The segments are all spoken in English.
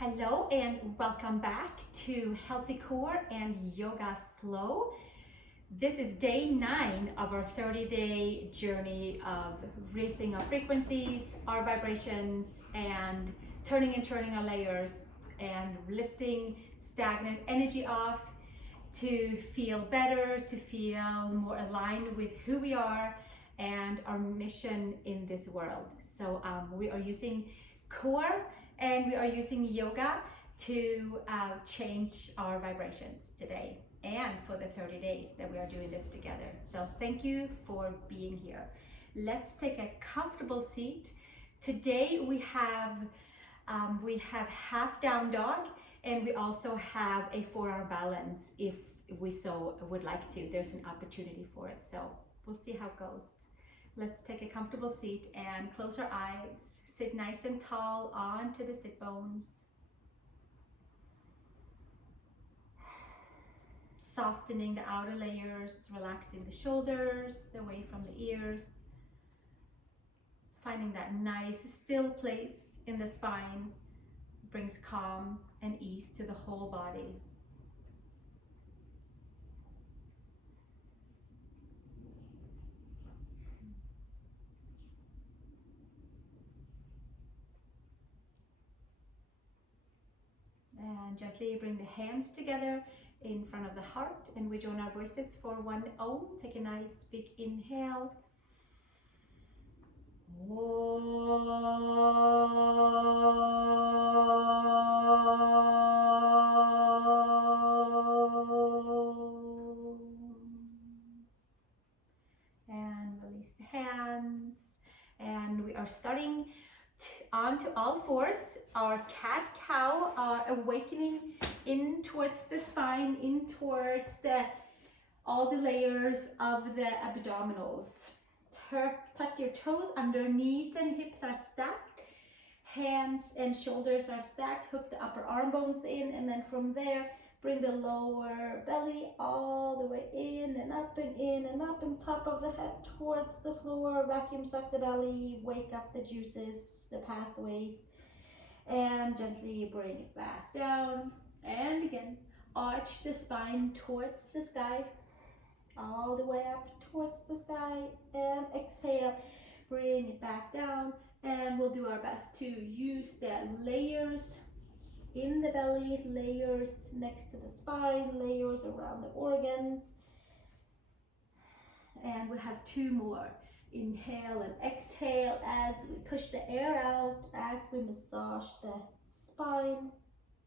Hello and welcome back to Healthy Core and Yoga Flow. This is day 9 of our 30-day journey of raising our frequencies, our vibrations, and turning and turning our layers and lifting stagnant energy off to feel better, to feel more aligned with who we are and our mission in this world. So we are using core and we are using yoga to change our vibrations today and for the 30 days that we are doing this together. So thank you for being here. Let's take a comfortable seat. Today we have half down dog, and we also have a forearm balance if we so would like to. There's an opportunity for it, so we'll see how it goes. Let's take a comfortable seat and close our eyes. Sit nice and tall onto the sit bones. Softening the outer layers, relaxing the shoulders away from the ears. Finding that nice still place in the spine brings calm and ease to the whole body. And gently bring the hands together in front of the heart, and we join our voices for one Om. Take a nice big inhale. And release the hands. And we are starting onto all fours. Our cat-cow are awakening in towards the spine, in towards all the layers of the abdominals. Tuck your toes under, knees and hips are stacked. Hands and shoulders are stacked. Hook the upper arm bones in, and then from there, bring the lower belly all the way in and up and top of the head towards the floor. Vacuum suck the belly, wake up the juices, the pathways, and gently bring it back down. And again, arch the spine towards the sky, all the way up towards the sky, and exhale, bring it back down. And we'll do our best to use the layers in the belly, layers next to the spine, layers around the organs. And we have 2 more. Inhale and exhale as we push the air out, as we massage the spine,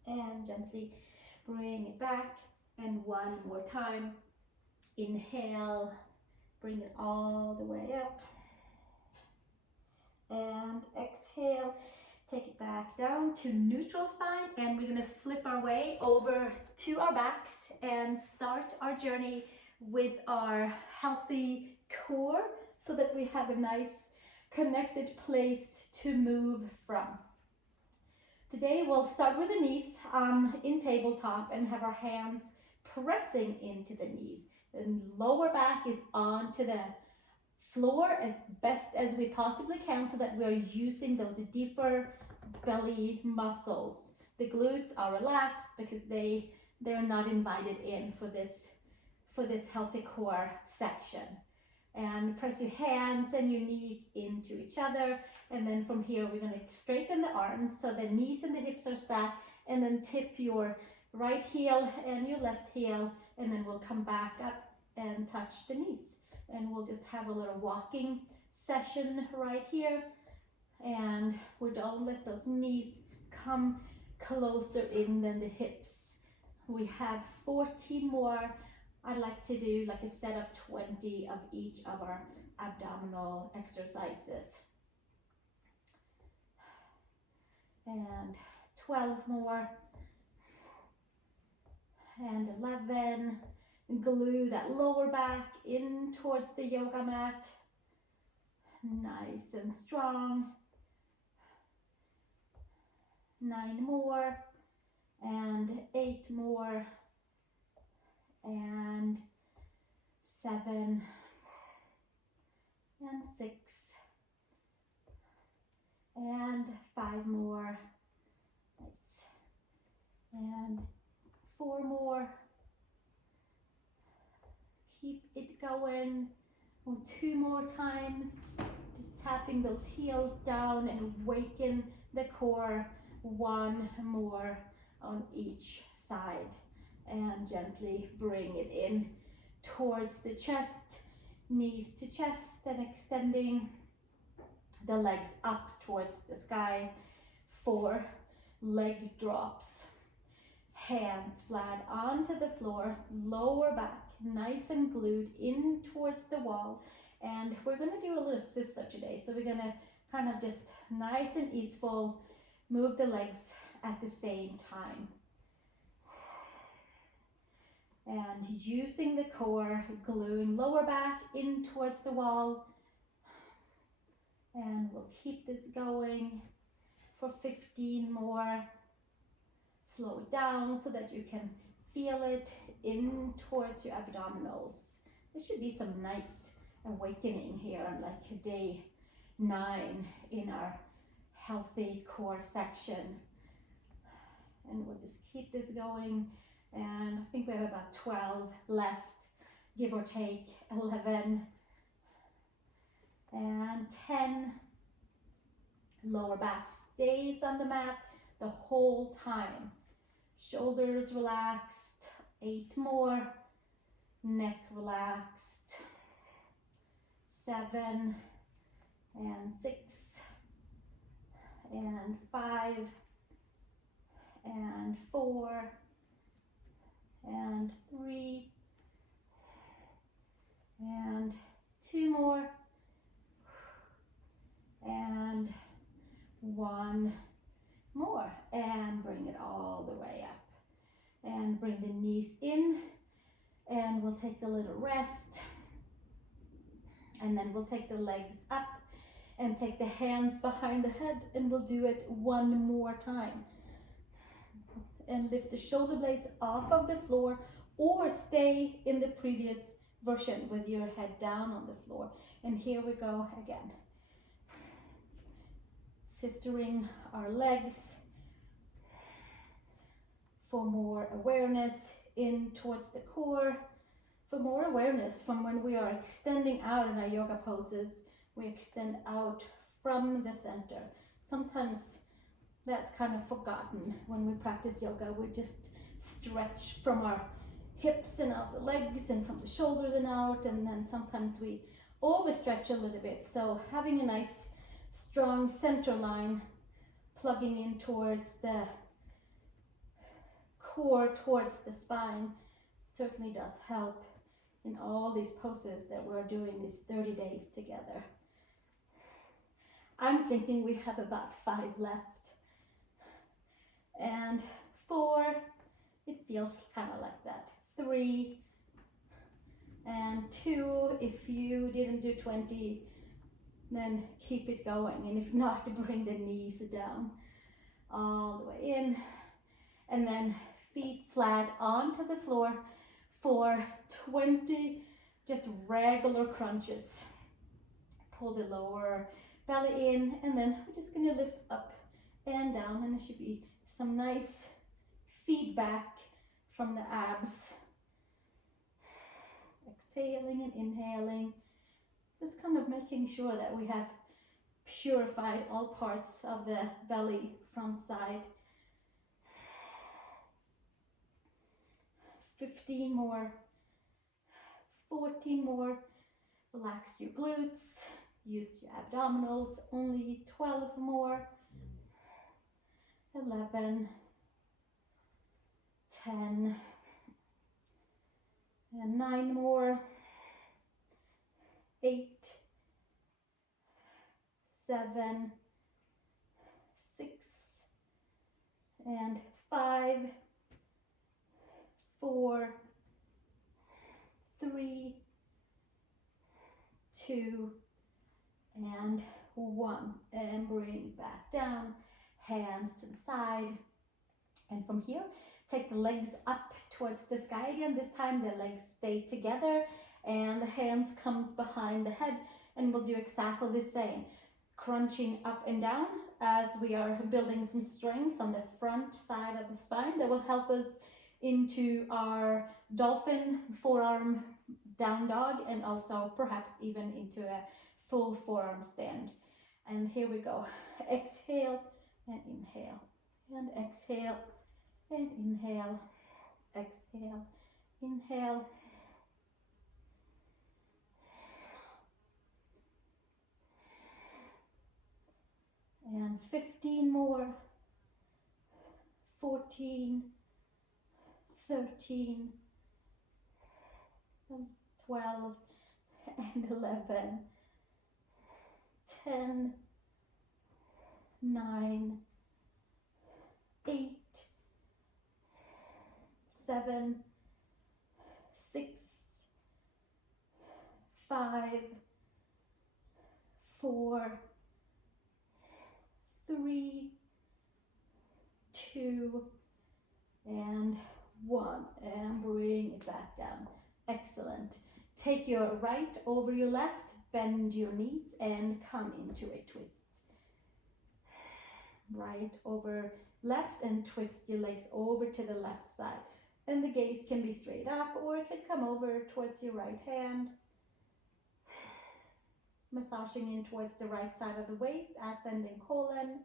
and gently bring it back. And one more time. Inhale, bring it all the way up. And exhale, take it back down to neutral spine, and we're gonna flip our way over to our backs and start our journey with our healthy core so that we have a nice connected place to move from. Today we'll start with the knees in tabletop and have our hands pressing into the knees. The lower back is onto the floor as best as we possibly can so that we're using those deeper belly muscles. The glutes are relaxed because they're not invited in for this healthy core section. And press your hands and your knees into each other, and then from here we're going to straighten the arms so the knees and the hips are stacked, and then tip your right heel and your left heel, and then we'll come back up and touch the knees, and we'll just have a little walking session right here. And we don't let those knees come closer in than the hips. We have 14 more. I'd like to do like a set of 20 of each of our abdominal exercises. And 12 more. And 11. Glue that lower back in towards the yoga mat. Nice and strong. 9 more, and 8 more, and 7, and 6, and 5 more. Nice. going. Oh, 2 more times. Just tapping those heels down and waken the core. 1 more on each side. And gently bring it in towards the chest, knees to chest, and extending the legs up towards the sky. 4 leg drops. Hands flat onto the floor, lower back nice and glued in towards the wall. And we're going to do a little scissor today. So we're going to kind of just nice and easeful move the legs at the same time. And using the core, gluing lower back in towards the wall. And we'll keep this going for 15 more. Slow it down so that you can feel it in towards your abdominals. There should be some nice awakening here on like day 9 in our healthy core section. And we'll just keep this going. And I think we have about 12 left, give or take. 11 and 10. Lower back stays on the mat the whole time. Shoulders relaxed. 8 more. Neck relaxed. 7 and 6 and 5 and 4 and 3 and 2 more and 1 more, and bring it all the way up and bring the knees in, and we'll take a little rest, and then we'll take the legs up and take the hands behind the head, and we'll do it 1 more time. And lift the shoulder blades off of the floor, or stay in the previous version with your head down on the floor. And here we go again. Scissoring our legs for more awareness in towards the core, for more awareness from when we are extending out in our yoga poses. We extend out from the center. Sometimes that's kind of forgotten when we practice yoga. We just stretch from our hips and out the legs, and from the shoulders and out, and then sometimes we overstretch a little bit. So having a nice strong center line, plugging in towards the core, towards the spine, certainly does help in all these poses that we're doing these 30 days together. I'm thinking we have about 5 left. And 4, it feels kind of like that. 3 and 2, if you didn't do 20, then keep it going, and if not, bring the knees down all the way in, and then feet flat onto the floor for 20 just regular crunches. Pull the lower belly in, and then we're just going to lift up and down, and there should be some nice feedback from the abs. Exhaling and inhaling, just kind of making sure that we have purified all parts of the belly, front side. 15 more, 14 more. Relax your glutes, use your abdominals. Only 12 more. 11, 10, and 9 more. 8, 7, 6, and 5, 4, 3, 2, and 1. And bring back down, hands to the side. And from here, take the legs up towards the sky again. This time the legs stay together and the hands comes behind the head, and we'll do exactly the same, crunching up and down as we are building some strength on the front side of the spine that will help us into our dolphin, forearm down dog, and also perhaps even into a full forearm stand. And here we go. Exhale and inhale, and exhale and inhale, exhale, inhale. And 15 more. 14, 13, and 12, and 11, 10, 9, 8, 7, 6, 5, 4, 3, 2, and 1, and bring it back down. Excellent. Take your right over your left, bend your knees and come into a twist. Right over left, and twist your legs over to the left side. And the gaze can be straight up, or it can come over towards your right hand. Massaging in towards the right side of the waist, ascending colon.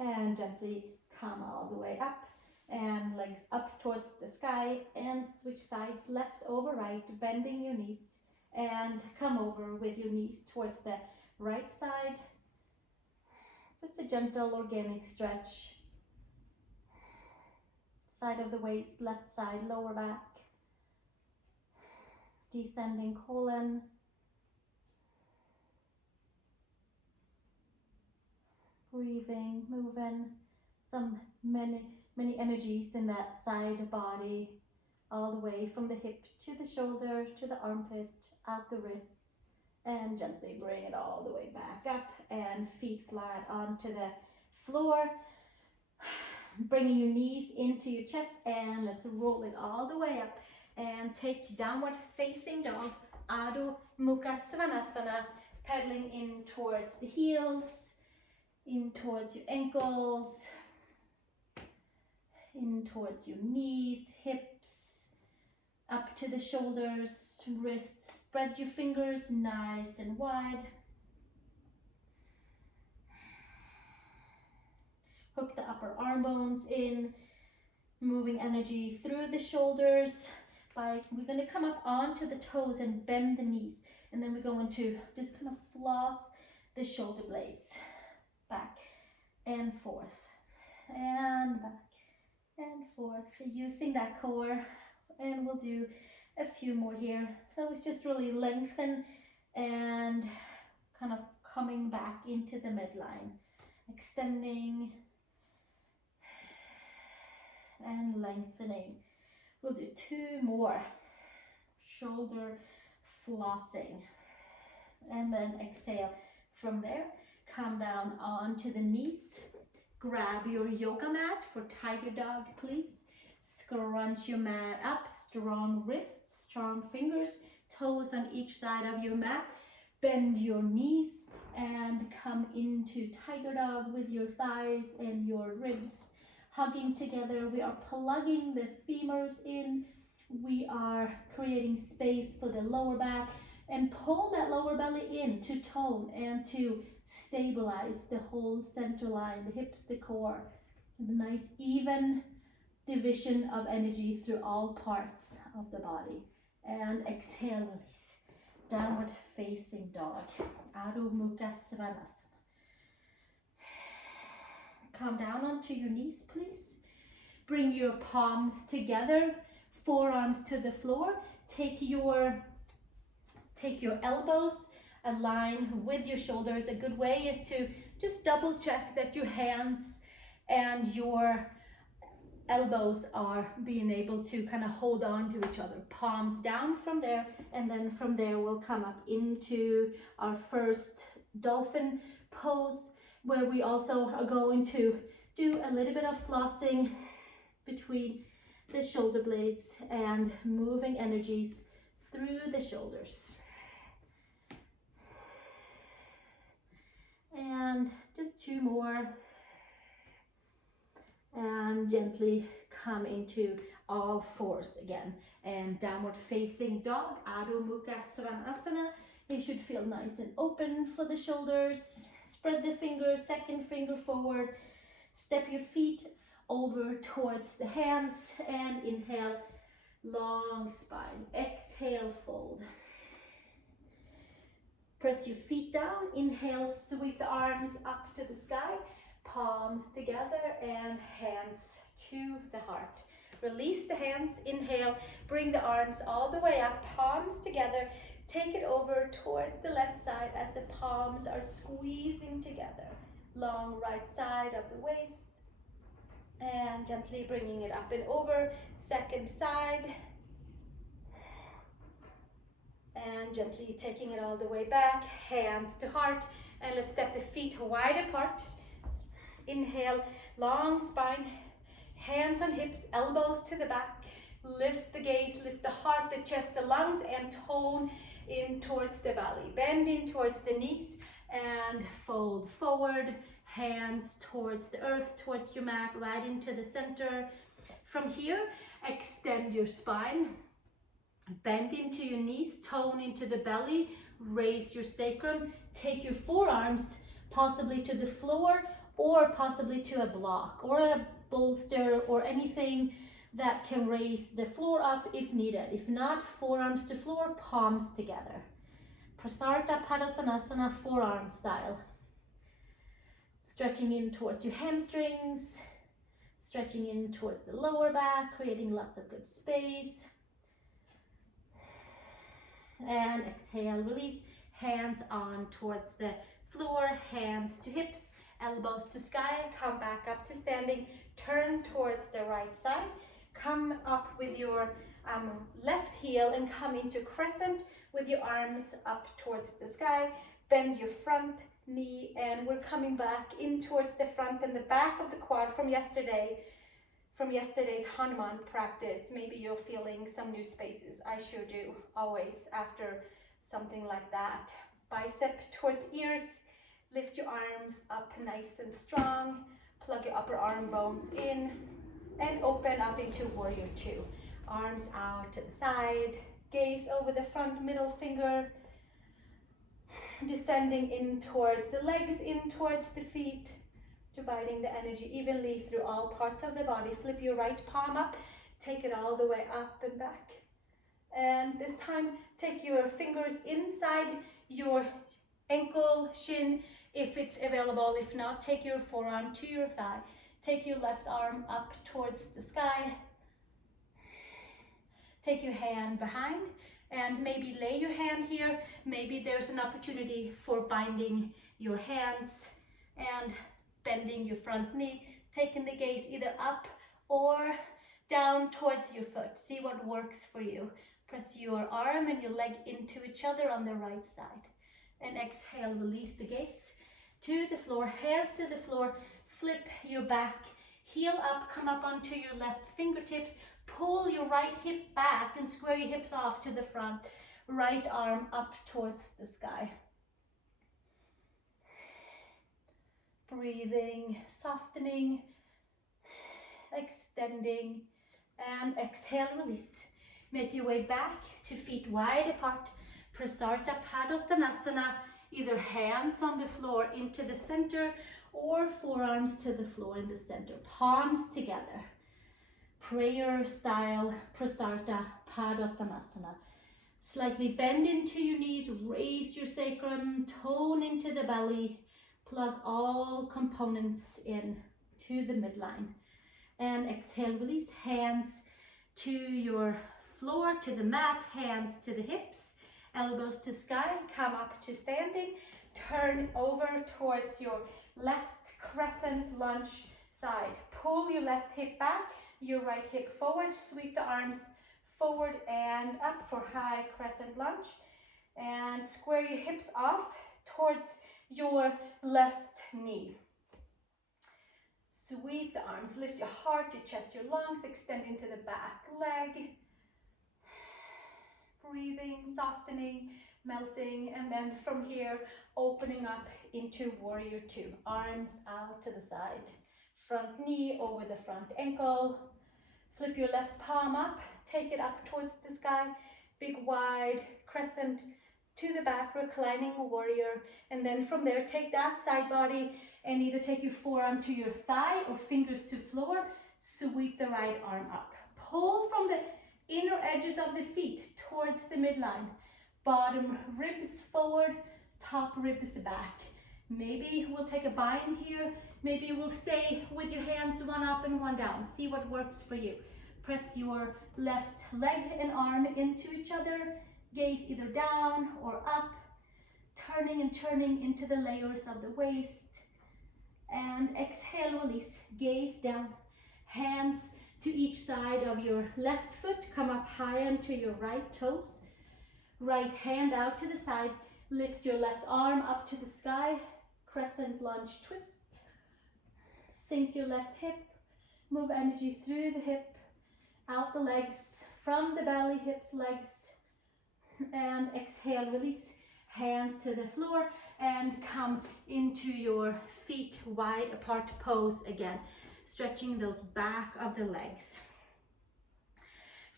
And gently come all the way up, and legs up towards the sky, and switch sides, left over right, bending your knees, and come over with your knees towards the right side. Just a gentle organic stretch. Side of the waist, left side, lower back. Descending colon. Breathing, moving, many energies in that side body, all the way from the hip to the shoulder, to the armpit, out the wrist, and gently bring it all the way back up, and feet flat onto the floor. Bringing your knees into your chest, and let's roll it all the way up, and take downward facing dog, Adho Mukha Svanasana, pedaling in towards the heels, in towards your ankles, in towards your knees, hips, up to the shoulders, wrists. Spread your fingers nice and wide. Hook the upper arm bones in, moving energy through the shoulders. We're going to come up onto the toes and bend the knees, and then we're going to just kind of floss the shoulder blades. Back and forth, and back and forth, using that core. And we'll do a few more here. So it's just really lengthen and kind of coming back into the midline, extending and lengthening. We'll do 2 more. Shoulder flossing, and then exhale from there. Come down onto the knees. Grab your yoga mat for tiger dog, please. Scrunch your mat up, strong wrists, strong fingers, toes on each side of your mat. Bend your knees and come into tiger dog with your thighs and your ribs hugging together. We are plugging the femurs in. We are creating space for the lower back, and pull that lower belly in to tone and to stabilize the whole center line, the hips, the core. The nice even division of energy through all parts of the body. And exhale, release. Downward facing dog, Adho Mukha Svanasana. Come down onto your knees, please. Bring your palms together, forearms to the floor. Take your elbows, align with your shoulders. A good way is to just double check that your hands and your elbows are being able to kind of hold on to each other. Palms down from there, and then from there we'll come up into our first dolphin pose, where we also are going to do a little bit of flossing between the shoulder blades and moving energies through the shoulders. And just 2 more. And gently come into all fours again. And downward facing dog, Adho Mukha Svanasana. You should feel nice and open for the shoulders. Spread the fingers, second finger forward. Step your feet over towards the hands and inhale, long spine. Exhale, fold. Press your feet down. Inhale, sweep the arms up to the sky. Palms together and hands to the heart. Release the hands, inhale, bring the arms all the way up, palms together. Take it over towards the left side as the palms are squeezing together. Long right side of the waist. And gently bringing it up and over, second side. And gently taking it all the way back, hands to heart. And let's step the feet wide apart. Inhale, long spine, hands on hips, elbows to the back. Lift the gaze, lift the heart, the chest, the lungs, and tone in towards the belly. Bend in towards the knees and fold forward. Hands towards the earth, towards your mat, right into the center. From here, extend your spine. Bend into your knees, tone into the belly. Raise your sacrum. Take your forearms possibly to the floor or possibly to a block or a bolster or anything that can raise the floor up if needed. If not, forearms to floor, palms together. Prasarta Padottanasana, forearm style. Stretching in towards your hamstrings, stretching in towards the lower back, creating lots of good space. And exhale, release. Hands on towards the floor, hands to hips, elbows to sky. Come back up to standing. Turn towards the right side. Come up with your left heel and come into crescent with your arms up towards the sky. Bend your front knee and we're coming back in towards the front and the back of the quad from yesterday's Hanuman practice. Maybe you're feeling some new spaces. I sure do, always after something like that. Bicep towards ears. Lift your arms up nice and strong. Plug your upper arm bones in and open up into warrior two. Arms out to the side. Gaze over the front middle finger. Descending in towards the legs, in towards the feet. Dividing the energy evenly through all parts of the body. Flip your right palm up. Take it all the way up and back. And this time, take your fingers inside your ankle, shin, if it's available. If not, take your forearm to your thigh. Take your left arm up towards the sky. Take your hand behind and maybe lay your hand here. Maybe there's an opportunity for binding your hands and bending your front knee, taking the gaze either up or down towards your foot. See what works for you. Press your arm and your leg into each other on the right side. And exhale, release the gaze to the floor, hands to the floor. Flip your back, heel up, come up onto your left fingertips. Pull your right hip back and square your hips off to the front. Right arm up towards the sky. Breathing, softening, extending, and exhale, release. Make your way back to feet wide apart. Prasarta Padottanasana, either hands on the floor into the center or forearms to the floor in the center. Palms together. Prayer style Prasarta Padottanasana. Slightly bend into your knees, raise your sacrum, tone into the belly. Plug all components in to the midline. And exhale, release. Hands to your floor, to the mat, hands to the hips, elbows to sky. Come up to standing. Turn over towards your left crescent lunge side. Pull your left hip back, your right hip forward. Sweep the arms forward and up for high crescent lunge. And square your hips off towards your left knee. Sweep the arms, lift your heart, your chest, your lungs, extend into the back leg. Breathing, softening, melting, and then from here, opening up into warrior two. Arms out to the side. Front knee over the front ankle. Flip your left palm up, take it up towards the sky, big wide crescent to the back, reclining warrior. And then from there, take that side body and either take your forearm to your thigh or fingers to floor, sweep the right arm up. Pull from the inner edges of the feet towards the midline. Bottom ribs forward, top ribs back. Maybe we'll take a bind here. Maybe we'll stay with your hands one up and one down. See what works for you. Press your left leg and arm into each other. Gaze either down or up. Turning and turning into the layers of the waist. And exhale, release. Gaze down. Hands to each side of your left foot. Come up high onto your right toes. Right hand out to the side. Lift your left arm up to the sky. Crescent lunge twist. Sink your left hip. Move energy through the hip. Out the legs. From the belly, hips, legs. And exhale, release. Hands to the floor. And come into your feet wide apart pose again. Stretching those back of the legs.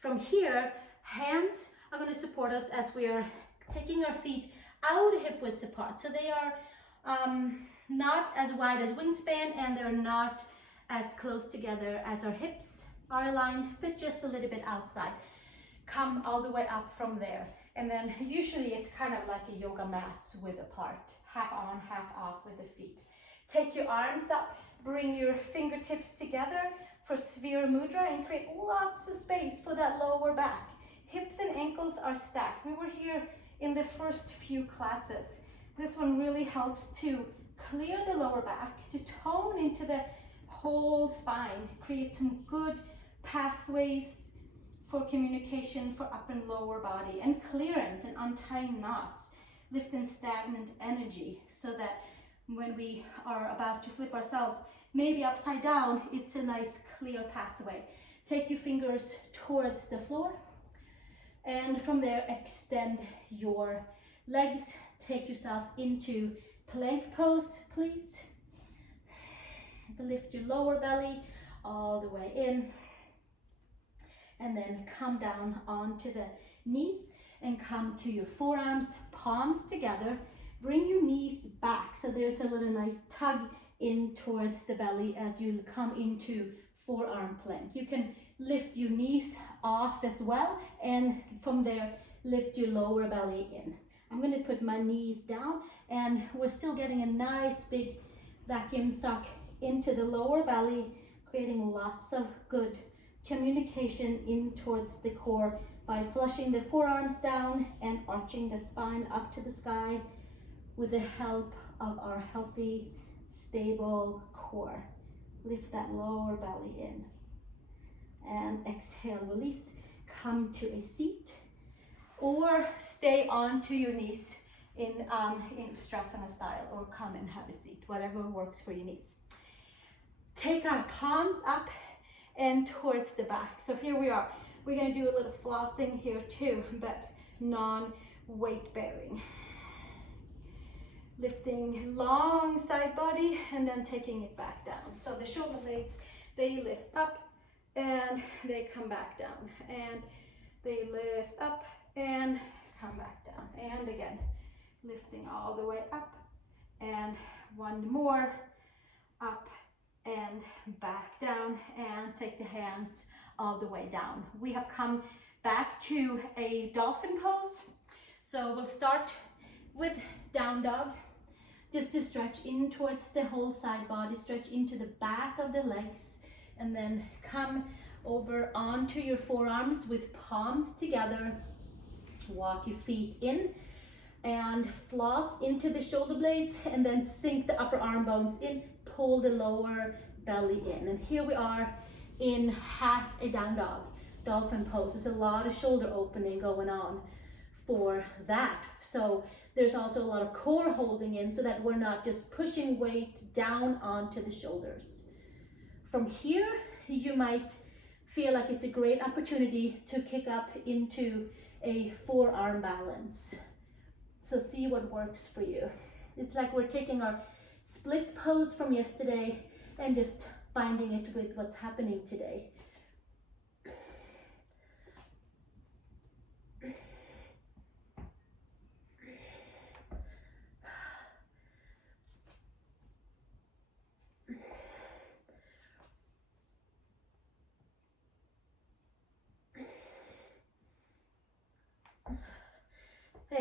From here, hands are going to support us as we are taking our feet out hip widths apart. So they are not as wide as wingspan, and they're not as close together as our hips are aligned, but just a little bit outside. Come all the way up from there. And then usually it's kind of like a yoga mats width apart, half on, half off with the feet. Take your arms up, bring your fingertips together for sphere mudra and create lots of space for that lower back. Hips and ankles are stacked. We were here in the first few classes. This one really helps to clear the lower back, to tone into the whole spine, create some good pathways for communication for upper and lower body, and clearance and untying knots, lift and stagnant energy, so that when we are about to flip ourselves, maybe upside down, it's a nice clear pathway. Take your fingers towards the floor. And from there, extend your legs. Take yourself into plank pose, please. Lift your lower belly all the way in. And then come down onto the knees and come to your forearms, palms together. Bring your knees back so there's a little nice tug in towards the belly as you come into forearm plank. You can lift your knees off as well, and from there lift your lower belly in. I'm going to put my knees down, and we're still getting a nice big vacuum suck into the lower belly, creating lots of good communication in towards the core by flushing the forearms down and arching the spine up to the sky with the help of our healthy, stable core. Lift that lower belly in. And exhale, release. Come to a seat or stay onto your knees in Ustrasana style, or come and have a seat, whatever works for your knees. Take our palms up and towards the back. So here we are. We're going to do a little flossing here too, but non-weight bearing. Lifting long side body and then taking it back down. So the shoulder blades, they lift up and they come back down, and they lift up and come back down, and again lifting all the way up, and one more, up and back down, and take the hands all the way down. We have come back to a dolphin pose. So we'll start with down dog, just to stretch in towards the whole side body, stretch into the back of the legs, and then come over onto your forearms with palms together. Walk your feet in and floss into the shoulder blades, and then sink the upper arm bones in, pull the lower belly in. And here we are in half a down dog, dolphin pose. There's a lot of shoulder opening going on for that. So there's also a lot of core holding in, so that we're not just pushing weight down onto the shoulders. From here, you might feel like it's a great opportunity to kick up into a forearm balance. So see what works for you. It's like we're taking our splits pose from yesterday and just binding it with what's happening today.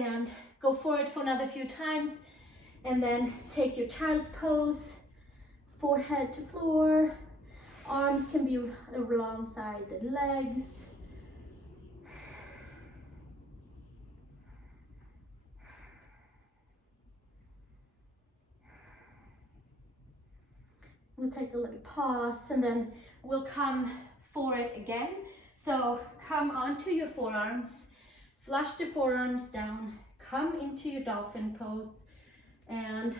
And go forward for another few times. And then take your child's pose, forehead to floor. Arms can be alongside the legs. We'll take a little pause and then we'll come forward again. So come onto your forearms, flush the forearms down, come into your dolphin pose and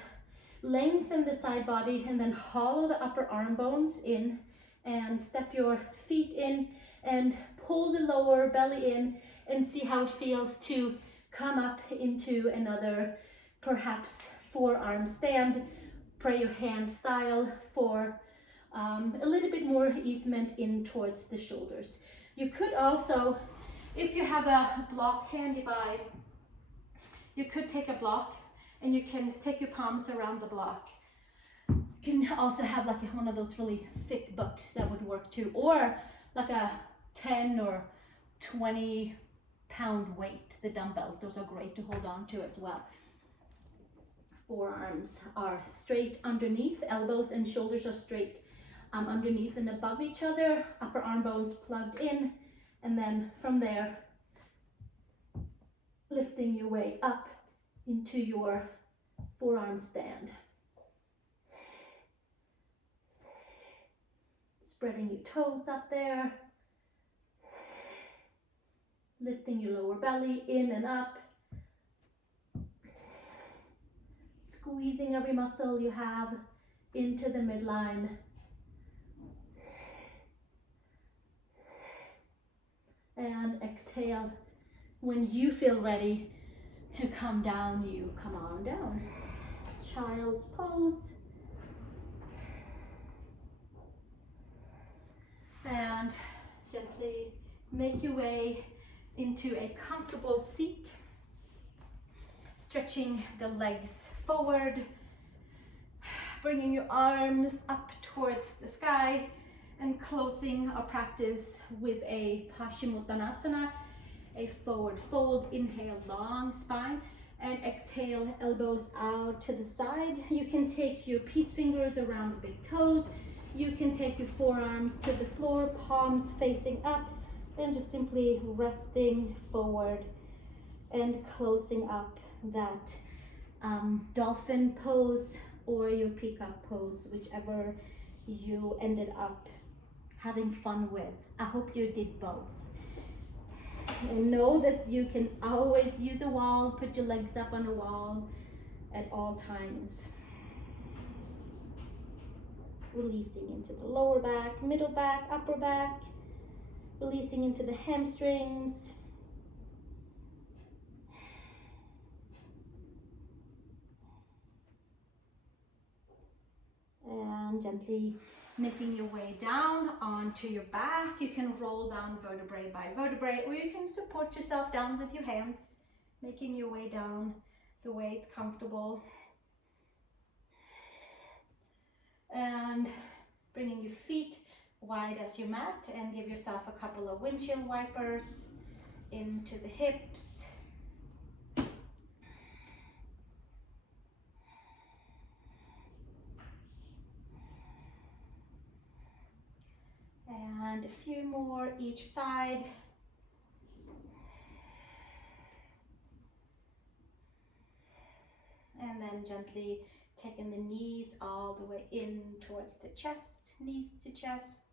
lengthen the side body and then hollow the upper arm bones in and step your feet in and pull the lower belly in and see how it feels to come up into another perhaps forearm stand, prayer hand style for a little bit more easement in towards the shoulders. You could also, if you have a block handy by, you could take a block and you can take your palms around the block. You can also have like one of those really thick books that would work too, or like a 10 or 20 pound weight, the dumbbells, those are great to hold on to as well. Forearms are straight underneath, elbows and shoulders are straight underneath and above each other, upper arm bones plugged in, and then from there, lifting your way up into your forearm stand. Spreading your toes up there, lifting your lower belly in and up, squeezing every muscle you have into the midline. And exhale. When you feel ready to come down, you come on down. Child's pose. And gently make your way into a comfortable seat. Stretching the legs forward, bringing your arms up towards the sky, and closing our practice with a Paschimottanasana, a forward fold. Inhale, long spine, and exhale, elbows out to the side. You can take your peace fingers around the big toes. You can take your forearms to the floor, palms facing up, and just simply resting forward and closing up that dolphin pose or your peacock pose, whichever you ended up having fun with. I hope you did both. And know that you can always use a wall, put your legs up on a wall at all times. Releasing into the lower back, middle back, upper back, releasing into the hamstrings. And gently making your way down onto your back. You can roll down vertebrae by vertebrae, or you can support yourself down with your hands, making your way down the way it's comfortable. And bringing your feet wide as your mat, and give yourself a couple of windshield wipers into the hips. And a few more each side. And then gently taking the knees all the way in towards the chest, knees to chest.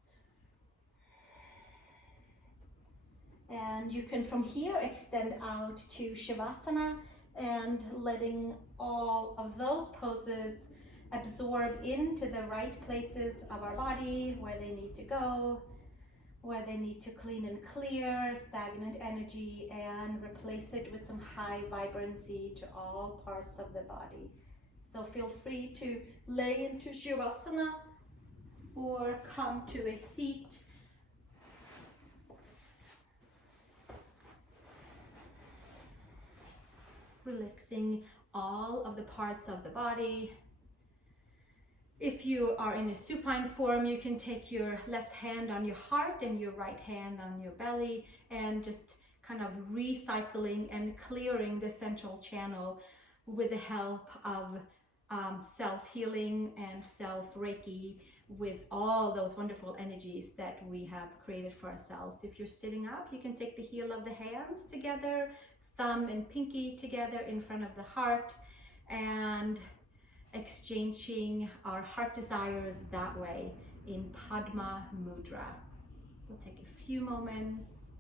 And you can from here extend out to Shavasana and letting all of those poses absorb into the right places of our body, where they need to go, where they need to clean and clear stagnant energy and replace it with some high vibrancy to all parts of the body. So feel free to lay into Shavasana or come to a seat. Relaxing all of the parts of the body. If you are in a supine form, you can take your left hand on your heart and your right hand on your belly and just kind of recycling and clearing the central channel with the help of self-healing and self-Reiki, with all those wonderful energies that we have created for ourselves. If you're sitting up, you can take the heel of the hands together, thumb and pinky together in front of the heart, and exchanging our heart desires that way in Padma Mudra. We'll take a few moments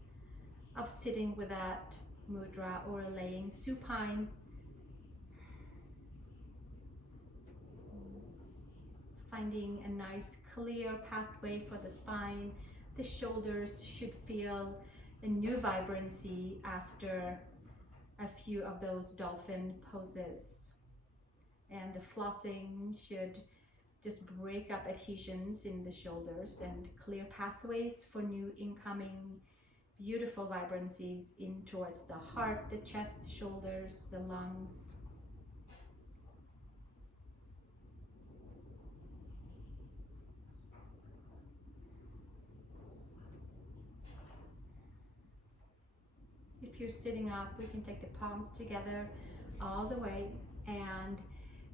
of sitting with that mudra or laying supine. Finding a nice clear pathway for the spine. The shoulders should feel a new vibrancy after a few of those dolphin poses. And the flossing should just break up adhesions in the shoulders and clear pathways for new incoming beautiful vibrancies in towards the heart, the chest, shoulders, the lungs. If you're sitting up, we can take the palms together all the way and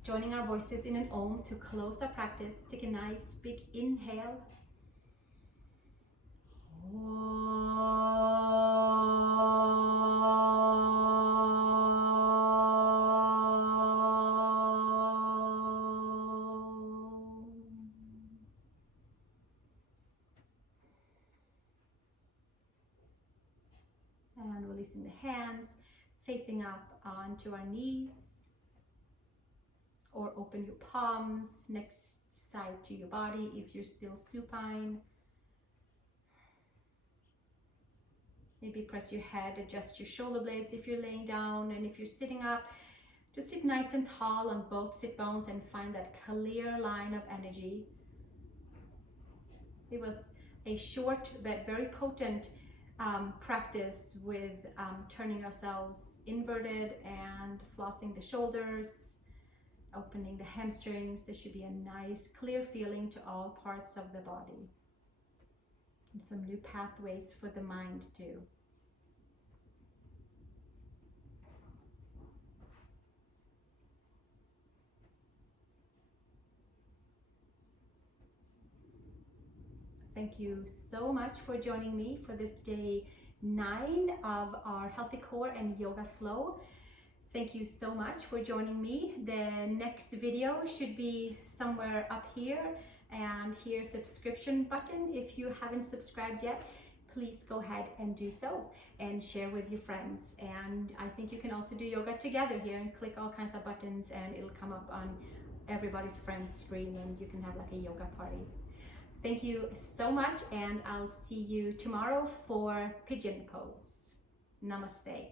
joining our voices in an Om to close our practice. Take a nice big inhale. And releasing the hands, facing up onto our knees, or open your palms next side to your body if you're still supine. Maybe press your head, adjust your shoulder blades if you're laying down, and if you're sitting up, just sit nice and tall on both sit bones and find that clear line of energy. It was a short but very potent practice with turning ourselves inverted and flossing the shoulders, opening the hamstrings. There should be a nice clear feeling to all parts of the body. And some new pathways for the mind too. Thank you so much for joining me for this day 9 of our Healthy Core and Yoga Flow. Thank you so much for joining me. The next video should be somewhere up here, and here's subscription button. If you haven't subscribed yet, please go ahead and do so and share with your friends. And I think you can also do yoga together here and click all kinds of buttons and it'll come up on everybody's friend's screen and you can have like a yoga party. Thank you so much, and I'll see you tomorrow for pigeon pose. Namaste.